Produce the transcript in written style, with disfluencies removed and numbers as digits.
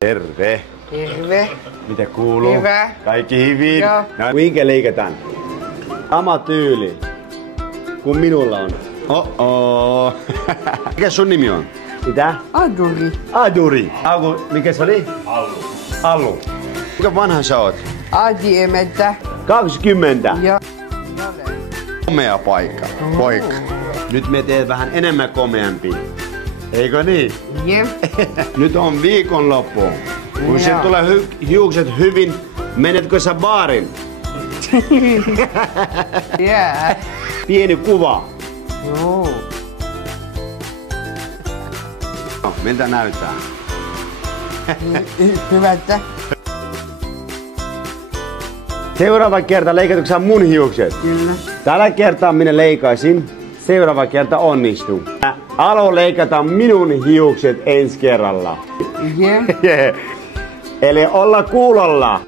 Terve. Terve. Mitä kuuluu? Hyvä. Kaikki hyvin? Joo. No, kuinka leikataan? Sama tyyli kuin minulla on. Mikä sun nimi on? Mitä? Aduri. Aduri. Mikä se oli? Allu. Allu. Kuinka vanha sä oot? Adiemettä. 20. Ja. Komea paikka. Poika. Nyt me teet vähän enemmän komeampi. Eikö niin? Jep. Nyt on viikonloppu. Kun se tulee hiukset hyvin, menetkö sä baarin? Yeah. Pieni kuva. Joo. No, miltä näyttää? Hyvältä. Seuraava kerta leikatko sä mun hiukset? Kyllä. Tällä kertaa minä leikaisin. Seuraava kerta onnistuu. Alo leikataan minun hiukset ensi kerralla. Jep. Eli olla kuulolla.